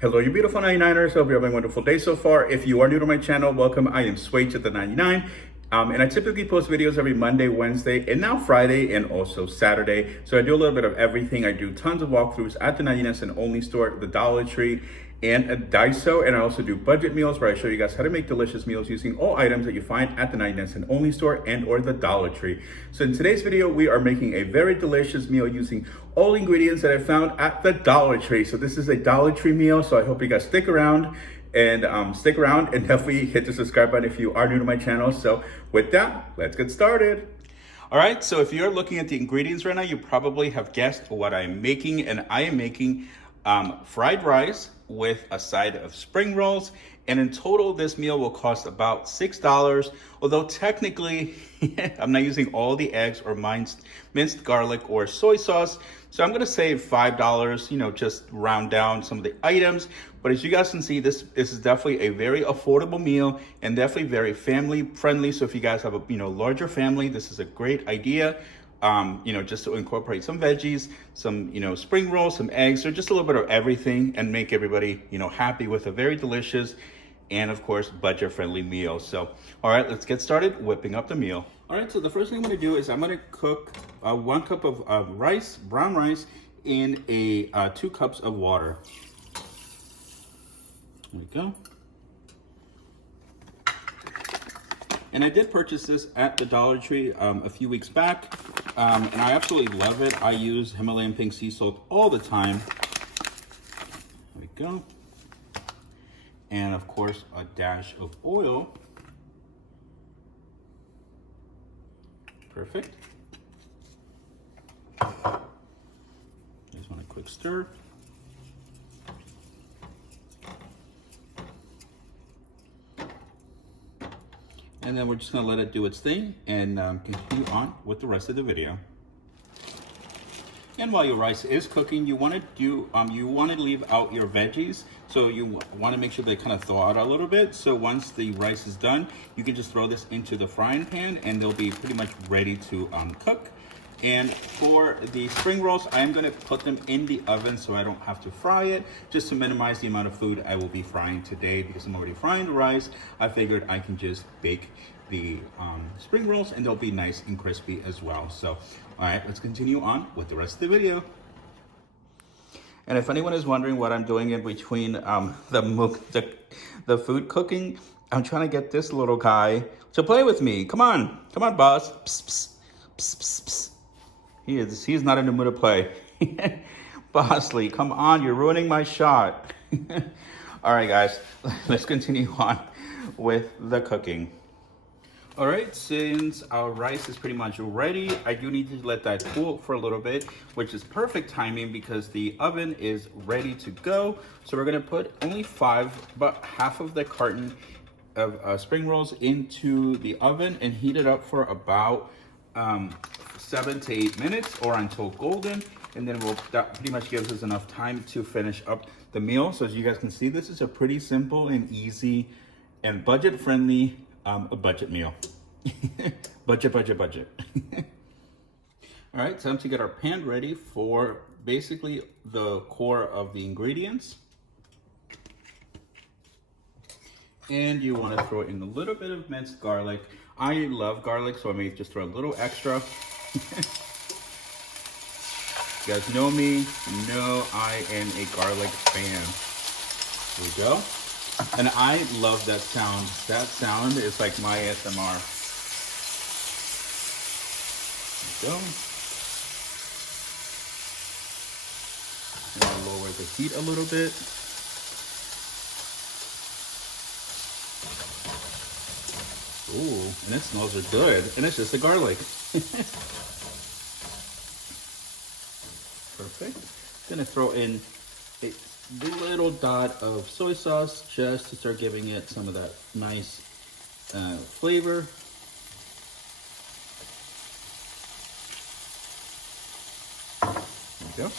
Hello, you beautiful 99ers. Hope you're having a wonderful day so far. If you are new to my channel, welcome. I am Swage at the 99. And I typically post videos every Monday, Wednesday, and now Friday, and also Saturday. So I do a little bit of everything. I do tons of walkthroughs at the 99 and Only store, the Dollar Tree, and a Daiso. And I also do budget meals where I show you guys how to make delicious meals using all items that you find at the 99 and Only store and or the Dollar Tree. So in today's video, we are making a very delicious meal using all ingredients that I found at the Dollar Tree. So this is a Dollar Tree meal. So I hope you guys stick around and definitely hit the subscribe button if you are new to my channel. So with that, let's get started. All right, so if you're looking at the ingredients right now, you probably have guessed what I'm making, and I am making fried rice with a side of spring rolls. And in total, this meal will cost about $6, although technically I'm not using all the eggs or minced garlic or soy sauce. So I'm gonna save $5, just round down some of the items. But as you guys can see, this is definitely a very affordable meal and definitely very family friendly. So if you guys have a larger family, this is a great idea. Just to incorporate some veggies, some, spring rolls, some eggs, or just a little bit of everything and make everybody, happy with a very delicious and of course, budget-friendly meal. So, all right, let's get started whipping up the meal. All right, so the first thing I'm gonna do is I'm gonna cook 1 cup of brown rice, in 2 cups of water. There we go. And I did purchase this at the Dollar Tree a few weeks back, and I absolutely love it. I use Himalayan pink sea salt all the time. There we go. And of course, a dash of oil. Perfect. Just want a quick stir. And then we're just gonna let it do its thing and continue on with the rest of the video. And while your rice is cooking, you want to leave out your veggies. So you want to make sure they kind of thaw out a little bit. So once the rice is done, you can just throw this into the frying pan and they'll be pretty much ready to cook. And for the spring rolls, I'm going to put them in the oven so I don't have to fry it, just to minimize the amount of food I will be frying today. Because I'm already frying the rice, I figured I can just bake the spring rolls and they'll be nice and crispy as well. So, all right, let's continue on with the rest of the video. And if anyone is wondering what I'm doing in between the food cooking, I'm trying to get this little guy to play with me. Come on, boss. Psst, psst, psst, psst, psst. He's not in the mood to play. Bosley, come on, you're ruining my shot. All right, guys, let's continue on with the cooking. All right, since our rice is pretty much ready, I do need to let that cool for a little bit, which is perfect timing because the oven is ready to go. So we're gonna put only about half of the carton of spring rolls into the oven and heat it up for about 7 to 8 minutes or until golden. And then that pretty much gives us enough time to finish up the meal. So as you guys can see, this is a pretty simple and easy and budget-friendly a budget meal. budget. All right, time to get our pan ready for basically the core of the ingredients. And you want to throw in a little bit of minced garlic. I love garlic, so I may just throw a little extra. You guys know me, you know I am a garlic fan. Here we go. And I love that sound. That sound is like my ASMR. There we go. And I'll lower the heat a little bit. Ooh, and it smells good. And it's just the garlic. Perfect. Gonna throw in a little dot of soy sauce just to start giving it some of that nice flavor. There we go.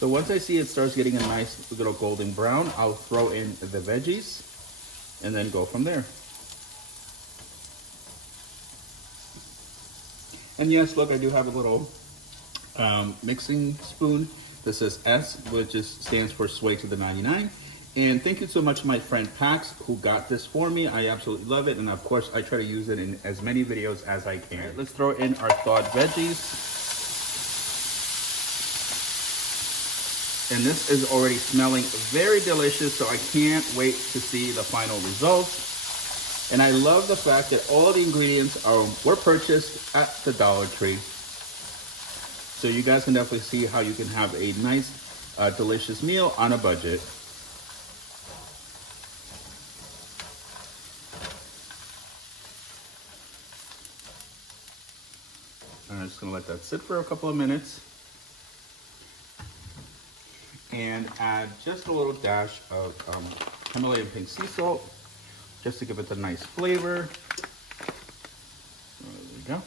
So once I see it starts getting a nice little golden brown, I'll throw in the veggies and then go from there. And yes, look, I do have a little mixing spoon This is S, which stands for Sway to the 99. And thank you so much to my friend Pax who got this for me. I absolutely love it. And of course, I try to use it in as many videos as I can. Right, let's throw in our thawed veggies. And this is already smelling very delicious, so I can't wait to see the final results. And I love the fact that all of the ingredients were purchased at the Dollar Tree. So you guys can definitely see how you can have a nice, delicious meal on a budget. I'm just gonna let that sit for a couple of minutes. And add just a little dash of Himalayan pink sea salt, just to give it a nice flavor. There we go.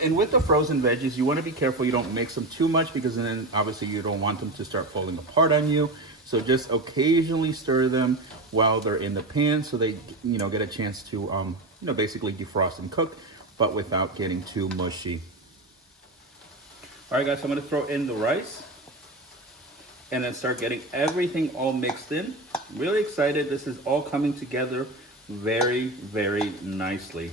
And with the frozen veggies, you want to be careful you don't mix them too much, because then obviously you don't want them to start falling apart on you. So just occasionally stir them while they're in the pan, so they get a chance to basically defrost and cook, but without getting too mushy. All right, guys, so I'm gonna throw in the rice and then start getting everything all mixed in. I'm really excited. This is all coming together very, very nicely.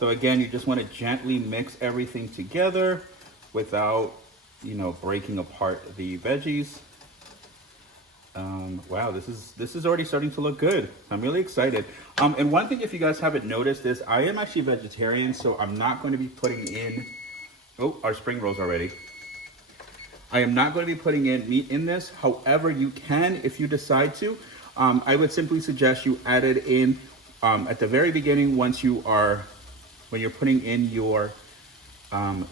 So again, you just want to gently mix everything together without, breaking apart the veggies. Wow, this is already starting to look good. I'm really excited. And one thing, if you guys haven't noticed, is I am actually vegetarian, so I'm not going to be putting in, our spring rolls already. I am not going to be putting in meat in this. However, you can if you decide to. I would simply suggest you add it in at the very beginning when you're putting in your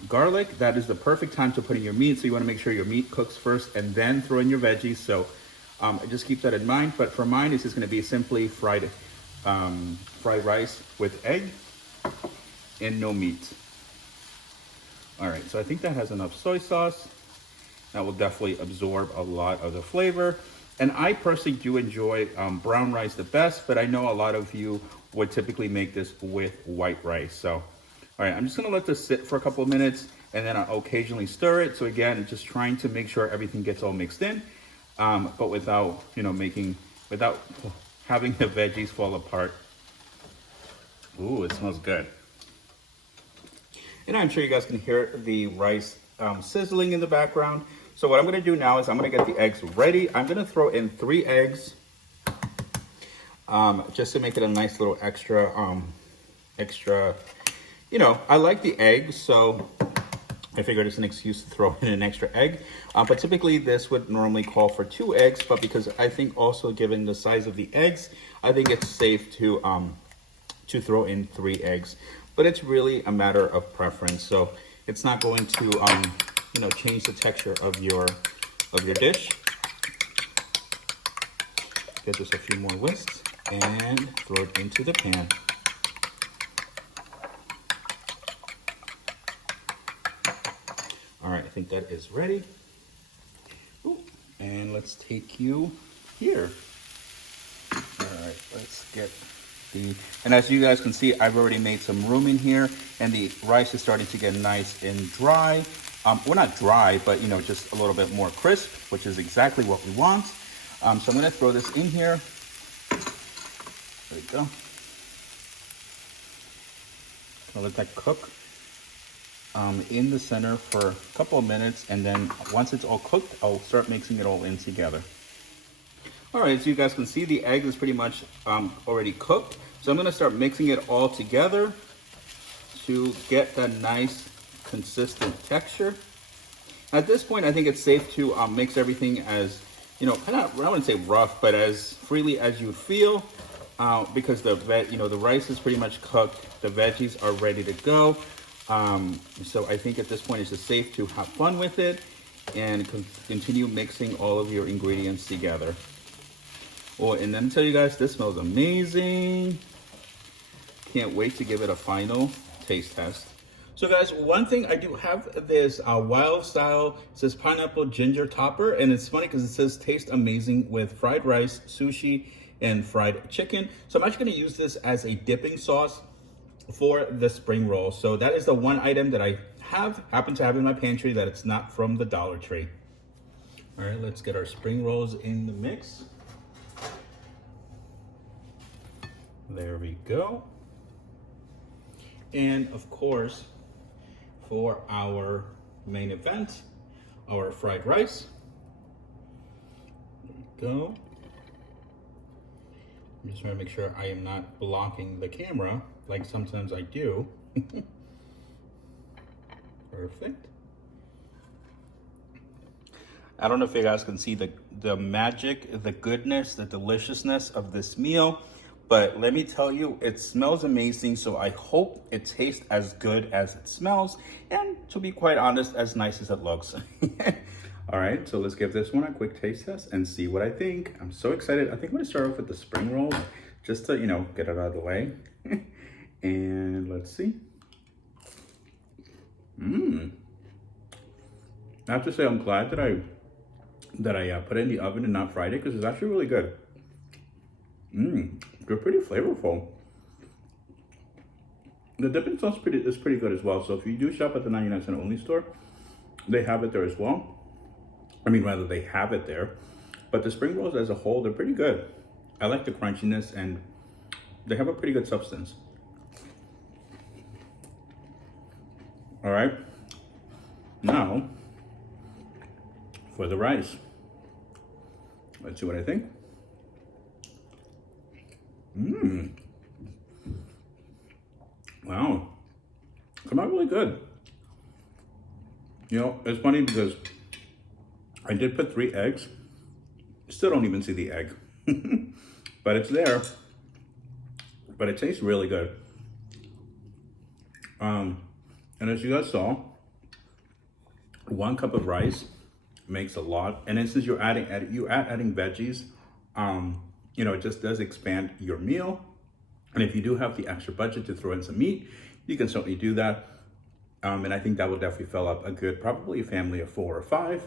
garlic. That is the perfect time to put in your meat. So you want to make sure your meat cooks first and then throw in your veggies. So just keep that in mind. But for mine, it's just going to be simply fried rice with egg and no meat. All right, so I think that has enough soy sauce. That will definitely absorb a lot of the flavor. And I personally do enjoy brown rice the best, but I know a lot of you would typically make this with white rice. So, all right, I'm just gonna let this sit for a couple of minutes, and then I'll occasionally stir it. So again, just trying to make sure everything gets all mixed in, but without having the veggies fall apart. Ooh, it smells good. And I'm sure you guys can hear the rice sizzling in the background. So what I'm gonna do now is I'm gonna get the eggs ready. I'm gonna throw in 3 eggs just to make it a nice little extra, I like the eggs, so I figured it's an excuse to throw in an extra egg. But typically this would normally call for 2 eggs, but because I think also given the size of the eggs, I think it's safe to throw in 3 eggs. But it's really a matter of preference, so it's not going to change the texture of your dish. Get just a few more whisks and throw it into the pan. All right, I think that is ready. Ooh, and let's take you here. All right, let's get and as you guys can see, I've already made some room in here, and the rice is starting to get nice and dry. Well, not dry, but just a little bit more crisp, which is exactly what we want. So I'm gonna throw this in here. There we go. I'll let that cook in the center for a couple of minutes, and then once it's all cooked, I'll start mixing it all in together. All right, so you guys can see the egg is pretty much already cooked. So I'm gonna start mixing it all together to get that nice consistent texture. At this point, I think it's safe to mix everything as, I wouldn't say rough, but as freely as you feel, because the rice is pretty much cooked, the veggies are ready to go. So I think at this point it's just safe to have fun with it and continue mixing all of your ingredients together. Oh, and let me tell you guys, this smells amazing. Can't wait to give it a final taste test. So guys, one thing, I do have this wild style, it says pineapple ginger topper, and it's funny because it says taste amazing with fried rice, sushi, and fried chicken. So I'm actually gonna use this as a dipping sauce for the spring roll. So that is the one item that I happen to have in my pantry that it's not from the Dollar Tree. All right, let's get our spring rolls in the mix. There we go. And of course, for our main event, our fried rice. There we go. I'm just trying to make sure I am not blocking the camera like sometimes I do. Perfect. I don't know if you guys can see the magic, the goodness, the deliciousness of this meal, but let me tell you, it smells amazing. So I hope it tastes as good as it smells, and to be quite honest, as nice as it looks. All right, so let's give this one a quick taste test and see what I think. I'm so excited. I think I'm gonna start off with the spring rolls just to, get it out of the way. And let's see. I have to say, I'm glad that I put it in the oven and not fried it, because it's actually really good. They're pretty flavorful. The dipping sauce is pretty good as well. So if you do shop at the 99-cent only store, they have it there as well. I mean, rather, they have it there. But the spring rolls as a whole, they're pretty good. I like the crunchiness, and they have a pretty good substance. All right. Now, for the rice. Let's see what I think. Wow. Come out really good. It's funny because I did put 3 eggs. Still don't even see the egg. But it's there. But it tastes really good. And as you guys saw, 1 cup of rice makes a lot. And then since you're adding veggies, it just does expand your meal. And if you do have the extra budget to throw in some meat, you can certainly do that. And I think that will definitely fill up probably a family of 4 or 5.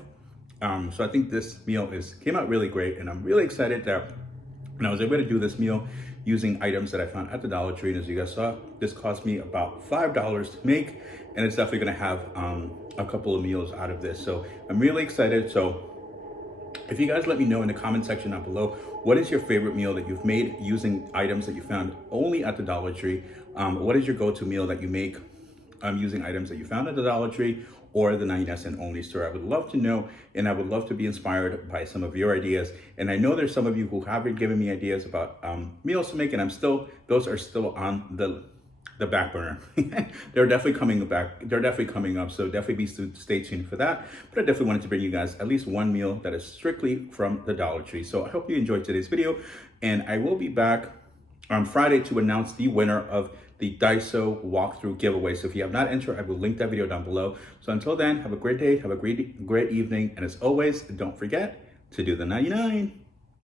So I think this meal came out really great, and I'm really excited that I was able to do this meal using items that I found at the Dollar Tree. And as you guys saw, this cost me about $5 to make, and it's definitely gonna have a couple of meals out of this. So I'm really excited. So if you guys let me know in the comment section down below, what is your favorite meal that you've made using items that you found only at the Dollar Tree? What is your go-to meal that you make using items that you found at the Dollar Tree or the 99-cent only store? I would love to know, and I would love to be inspired by some of your ideas. And I know there's some of you who have been giving me ideas about meals to make, and those are still on the back burner. They're definitely coming back. They're definitely coming up. So definitely stay tuned for that. But I definitely wanted to bring you guys at least one meal that is strictly from the Dollar Tree. So I hope you enjoyed today's video, and I will be back on Friday to announce the winner of the Daiso walkthrough giveaway. So if you have not entered, I will link that video down below. So until then, have a great day, have a great evening, and as always, don't forget to do the 99.